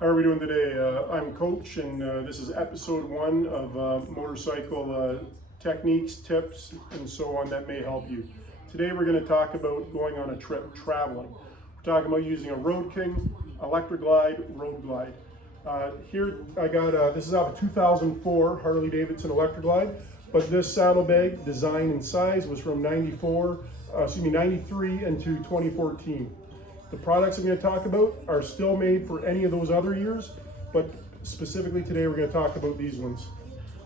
How are we doing today? I'm Coach, and this is episode 1 of motorcycle techniques, tips, and so on that may help you. Today we're going to talk about going on a trip, traveling. We're talking about using a Road King, Electra Glide, Road Glide. Here I got, this is out of 2004 Harley Davidson Electra Glide, but this saddlebag design and size was from 93 into 2014. The products I'm going to talk about are still made for any of those other years, but specifically today we're going to talk about these ones.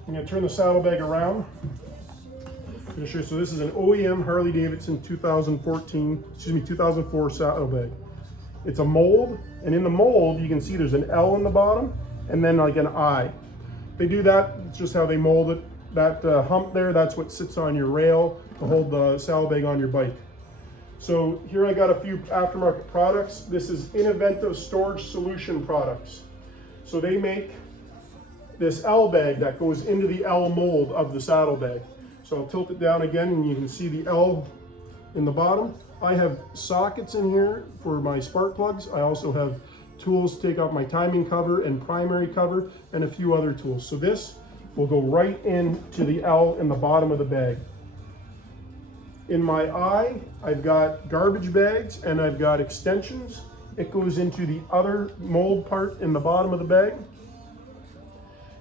I'm going to turn the saddlebag around. I'm going to show you, so this is an OEM Harley Davidson 2004 saddlebag. It's a mold, and in the mold you can see there's an L in the bottom and then like an I. They do that, it's just how they mold it. That hump there, that's what sits on your rail to hold the saddlebag on your bike. So here I got a few aftermarket products. This is Inventive Storage Solution products. So they make this L bag that goes into the L mold of the saddlebag. So I'll tilt it down again and you can see the L in the bottom. I have sockets in here for my spark plugs. I also have tools to take off my timing cover and primary cover and a few other tools. So this will go right into the L in the bottom of the bag. In my eye, I've got garbage bags and I've got extensions. It goes into the other mold part in the bottom of the bag.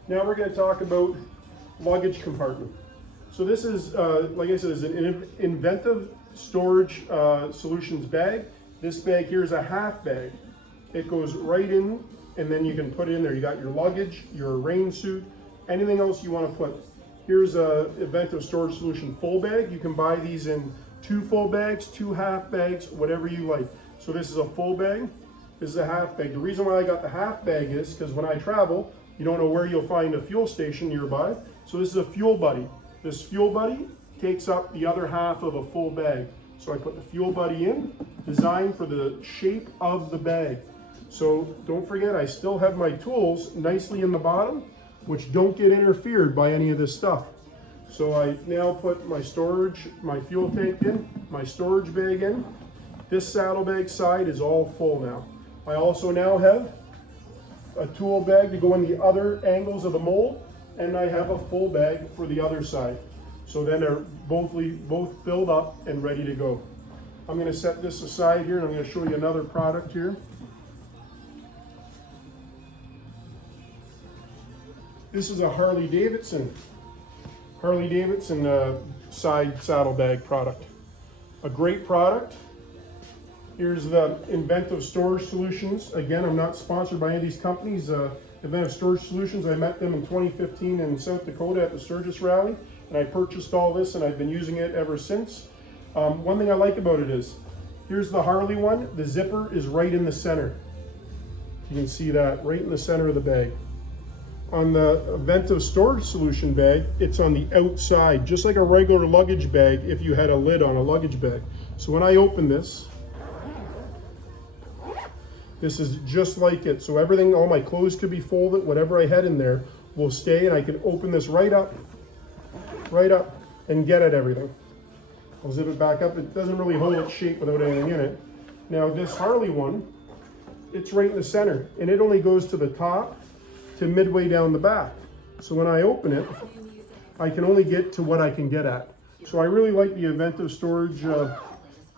Now we're going to talk about luggage compartment. So this is, like I said, is an Inventive Storage Solutions bag. This bag here is a half bag. It goes right in, and then you can put it in there. You got your luggage, your rain suit, anything else you want to put. Here's a Inventive Storage Solution full bag. You can buy these in 2 full bags, 2 half bags, whatever you like. So this is a full bag, this is a half bag. The reason why I got the half bag is because when I travel, you don't know where you'll find a fuel station nearby. So this is a fuel buddy. This fuel buddy takes up the other half of a full bag. So I put the fuel buddy in, designed for the shape of the bag. So don't forget, I still have my tools nicely in the bottom, which don't get interfered by any of this stuff. So I now put my storage, my fuel tank in, my storage bag in. This saddlebag side is all full now. I also now have a tool bag to go in the other angles of the mold, and I have a full bag for the other side. So then they're both filled up and ready to go. I'm going to set this aside here, and I'm going to show you another product here. This is a Harley Davidson side saddlebag product. A great product. Here's the Inventive Storage Solutions. Again, I'm not sponsored by any of these companies. Inventive Storage Solutions, I met them in 2015 in South Dakota at the Sturgis Rally, and I purchased all this and I've been using it ever since. One thing I like about it is, here's the Harley one. The zipper is right in the center. You can see that right in the center of the bag. On the Inventive Storage Solution bag, it's on the outside, just like a regular luggage bag if you had a lid on a luggage bag. So when I open this, this is just like it. So everything, all my clothes could be folded, whatever I had in there will stay, and I can open this right up, and get at everything. I'll zip it back up. It doesn't really hold its shape without anything in it. Now this Harley one, it's right in the center, and it only goes to the top to midway down the back. So when I open it, I can only get to what I can get at. So I really like the Inventive Storage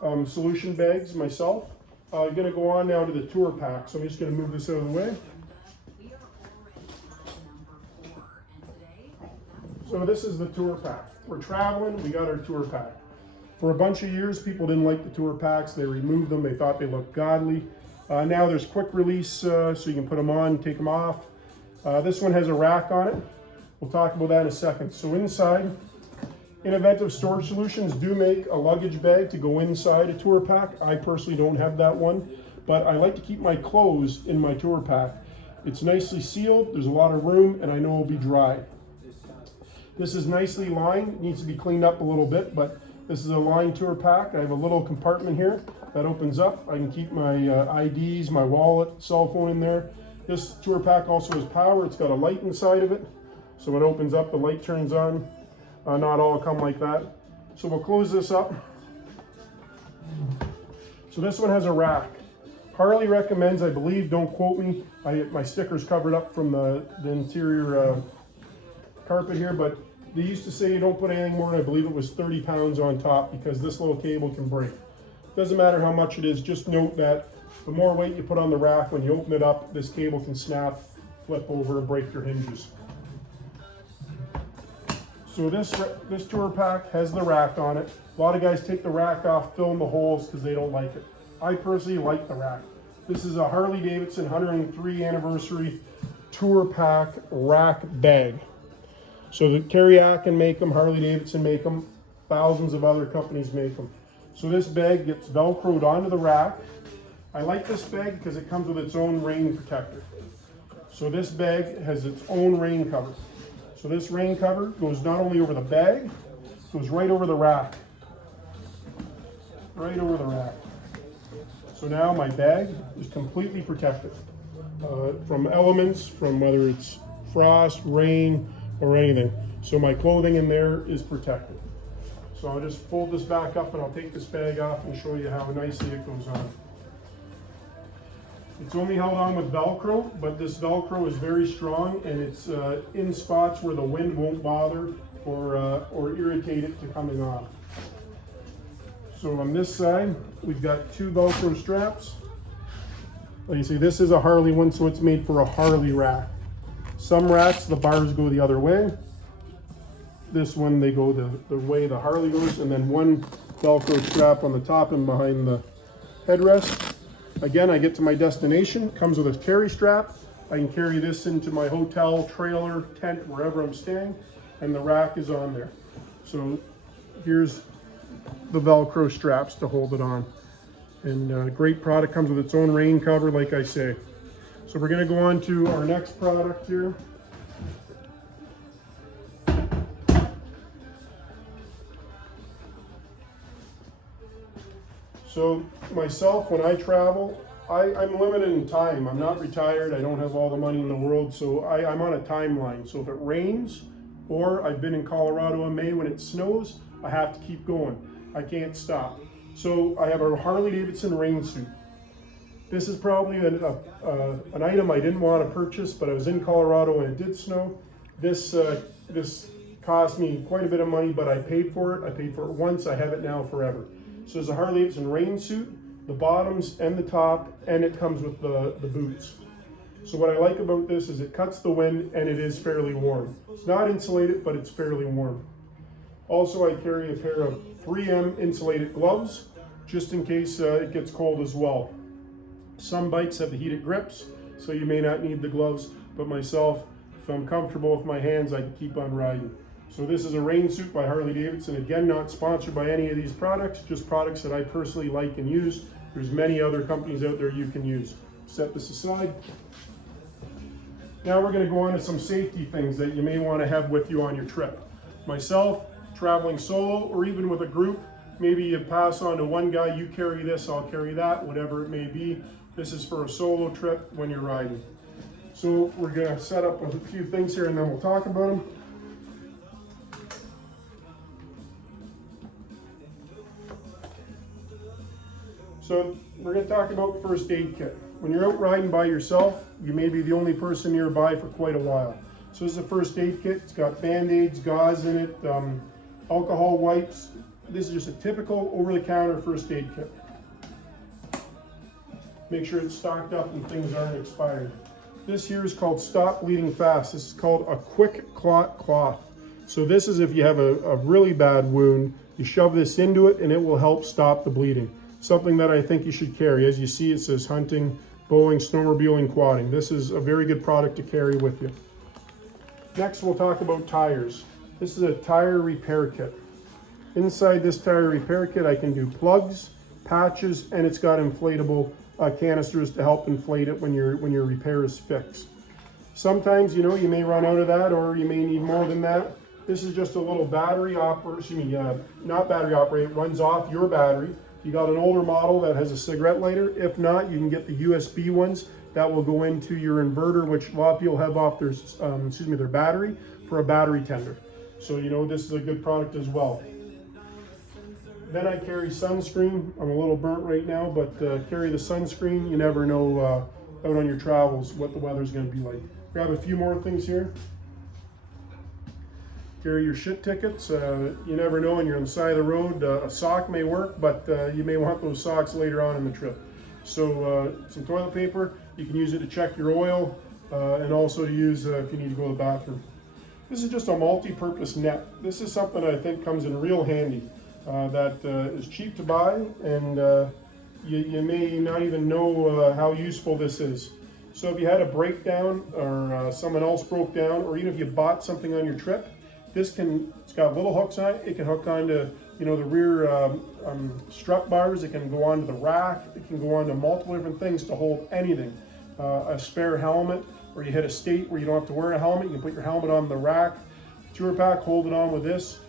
Solution bags myself. I'm gonna go on now to the tour pack. So I'm just gonna move this out of the way. So this is the tour pack. We're traveling, we got our tour pack. For a bunch of years, people didn't like the tour packs. They removed them, they thought they looked godly. Now there's quick release, so you can put them on, take them off. This one has a rack on it. We'll talk about that in a second. So inside, Inventive Storage Solutions do make a luggage bag to go inside a tour pack. I personally don't have that one, but I like to keep my clothes in my tour pack. It's nicely sealed, there's a lot of room, and I know it'll be dry. This is nicely lined, it needs to be cleaned up a little bit, but this is a lined tour pack. I have a little compartment here that opens up. I can keep my IDs, my wallet, cell phone in there. This tour pack also has power. It's got a light inside of it. So when it opens up, the light turns on. Not all come like that. So we'll close this up. So this one has a rack. Harley recommends, I believe, don't quote me, my sticker's covered up from the interior carpet here, but they used to say you don't put anything more than, I believe it was 30 pounds on top, because this little cable can break. Doesn't matter how much it is, just note that the more weight you put on the rack, when you open it up, this cable can snap, flip over, and break your hinges. So this tour pack has the rack on it. A lot of guys take the rack off, fill in the holes because they don't like it. I personally like the rack. This is a Harley Davidson 103 anniversary tour pack rack bag. So the Carriac can make them, Harley Davidson make them, thousands of other companies make them. So this bag gets Velcroed onto the rack. I like this bag because it comes with its own rain protector. So this bag has its own rain cover. So this rain cover goes not only over the bag, goes right over the rack. Right over the rack. So now my bag is completely protected from elements, from whether it's frost, rain, or anything. So my clothing in there is protected. So I'll just fold this back up and I'll take this bag off and show you how nicely it goes on. It's only held on with Velcro, but this Velcro is very strong and it's in spots where the wind won't bother or irritate it to coming off. So on this side, we've got two Velcro straps. Like you see, this is a Harley one, so it's made for a Harley rack. Some racks, the bars go the other way. This one, they go the way the Harley goes, and then one Velcro strap on the top and behind the headrest. Again, I get to my destination, comes with a carry strap. I can carry this into my hotel, trailer, tent, wherever I'm staying, and the rack is on there. So here's the Velcro straps to hold it on. And great product, comes with its own rain cover, like I say. So we're gonna go on to our next product here. So myself, when I travel, I'm limited in time. I'm not retired. I don't have all the money in the world. So I'm on a timeline. So if it rains, or I've been in Colorado in May when it snows, I have to keep going. I can't stop. So I have a Harley Davidson rain suit. This is probably an item I didn't want to purchase, but I was in Colorado and it did snow. This cost me quite a bit of money, but I paid for it. I paid for it once. I have it now forever. So it's a Harley Davidson rain suit, the bottoms and the top, and it comes with the boots. So what I like about this is it cuts the wind and it is fairly warm. It's not insulated, but it's fairly warm. Also, I carry a pair of 3M insulated gloves, just in case it gets cold as well. Some bikes have the heated grips, so you may not need the gloves, but myself, if I'm comfortable with my hands, I can keep on riding. So this is a rain suit by Harley Davidson. Again, not sponsored by any of these products, just products that I personally like and use. There's many other companies out there you can use. Set this aside. Now we're going to go on to some safety things that you may want to have with you on your trip. Myself, traveling solo or even with a group, maybe you pass on to one guy, you carry this, I'll carry that, whatever it may be. This is for a solo trip when you're riding. So we're going to set up a few things here and then we'll talk about them. So we're going to talk about first aid kit. When you're out riding by yourself, you may be the only person nearby for quite a while. So this is a first aid kit. It's got Band-Aids, gauze in it, alcohol wipes. This is just a typical over-the-counter first aid kit. Make sure it's stocked up and things aren't expired. This here is called Stop Bleeding Fast. This is called a quick clot cloth. So this is if you have a really bad wound, you shove this into it and it will help stop the bleeding. Something that I think you should carry. As you see, it says hunting, bowling, snowmobiling, quadding. This is a very good product to carry with you. Next, we'll talk about tires. This is a tire repair kit. Inside this tire repair kit, I can do plugs, patches, and it's got inflatable canisters to help inflate it when your repair is fixed. Sometimes, you may run out of that, or you may need more than that. This is just a little battery not battery operated, it runs off your battery. You got an older model that has a cigarette lighter. If not, you can get the USB ones that will go into your inverter, which a lot of people have off their battery for a battery tender. So this is a good product as well. Then I carry sunscreen. I'm a little burnt right now, but carry the sunscreen. You never know out on your travels what the weather's going to be like. Grab a few more things here. Carry your shit tickets. You never know when you're on the side of the road. A sock may work, but you may want those socks later on in the trip. So some toilet paper. You can use it to check your oil and also to use if you need to go to the bathroom. This is just a multi-purpose net. This is something I think comes in real handy. That is cheap to buy, and you may not even know how useful this is. So if you had a breakdown or someone else broke down, or even if you bought something on your trip, it's got little hooks on it. It can hook onto, you know, the rear strut bars. It can go onto the rack. It can go onto multiple different things to hold anything. A spare helmet, or you hit a state where you don't have to wear a helmet, you can put your helmet on the rack. Tour pack, hold it on with this.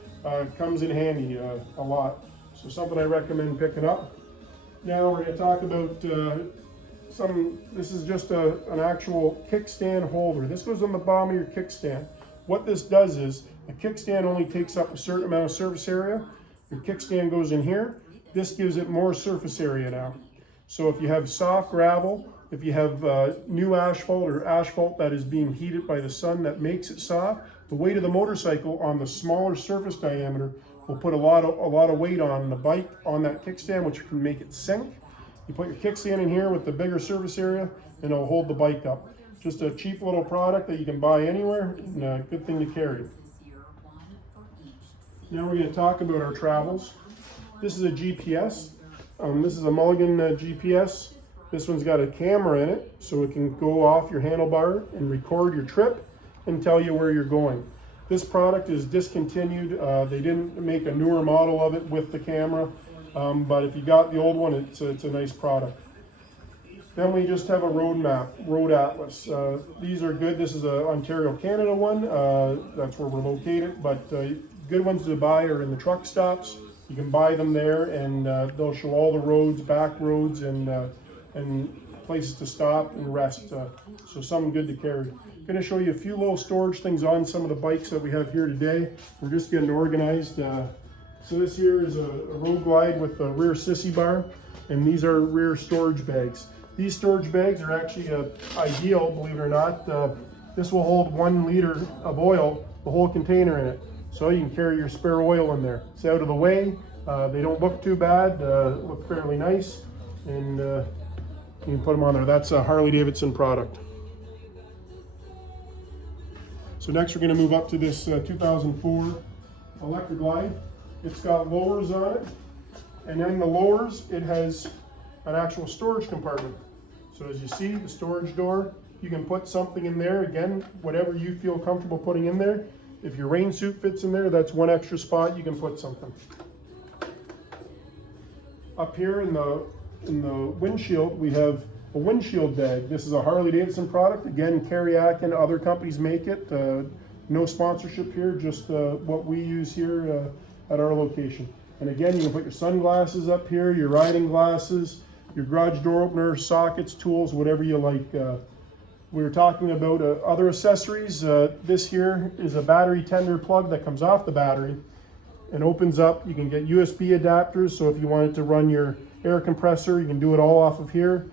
Comes in handy a lot. So something I recommend picking up. Now we're going to talk about this is just an actual kickstand holder. This goes on the bottom of your kickstand. What this does is, a kickstand only takes up a certain amount of surface area. Your kickstand goes in here. This gives it more surface area now. So if you have soft gravel, if you have new asphalt or asphalt that is being heated by the sun that makes it soft, the weight of the motorcycle on the smaller surface diameter will put a lot of weight on the bike on that kickstand, which can make it sink. You put your kickstand in here with the bigger surface area, and it'll hold the bike up. Just a cheap little product that you can buy anywhere, and a good thing to carry. Now we're going to talk about our travels. This is a GPS. This is a Mulligan GPS. This one's got a camera in it, so it can go off your handlebar and record your trip and tell you where you're going. This product is discontinued. They didn't make a newer model of it with the camera, but if you got the old one, it's a nice product. Then we just have a road map, road atlas. These are good. This is a Ontario, Canada one. That's where we're located, but good ones to buy are in the truck stops. You can buy them there, and they'll show all the roads, back roads, and places to stop and rest. So something good to carry. I'm going to show you a few little storage things on some of the bikes that we have here today. We're just getting organized. So this here is a Road Glide with a rear sissy bar, and these are rear storage bags. These storage bags are actually ideal, believe it or not. This will hold 1 liter of oil, the whole container in it. So you can carry your spare oil in there. It's out of the way. They don't look too bad, look fairly nice, and you can put them on there. That's a Harley Davidson product. So next we're going to move up to this 2004 Electric Glide. It's got lowers on it, and in the lowers it has an actual storage compartment. So as you see, the storage door, you can put something in there, again, whatever you feel comfortable putting in there. If your rain suit fits in there, that's one extra spot you can put something. Up here in the windshield, we have a windshield bag. This is a Harley Davidson product. Again, Kariak and other companies make it. No sponsorship here, just what we use here at our location. And again, you can put your sunglasses up here, your riding glasses, your garage door opener, sockets, tools, whatever you like. We were talking about other accessories. This here is a battery tender plug that comes off the battery and opens up. You can get USB adapters, so if you wanted to run your air compressor, you can do it all off of here.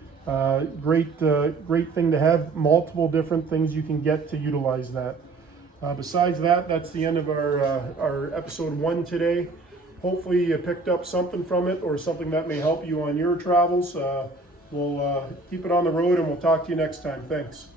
Great thing to have. Multiple different things you can get to utilize that. Besides that, that's the end of our episode 1 today. Hopefully you picked up something from it, or something that may help you on your travels. We'll keep it on the road, and we'll talk to you next time. Thanks.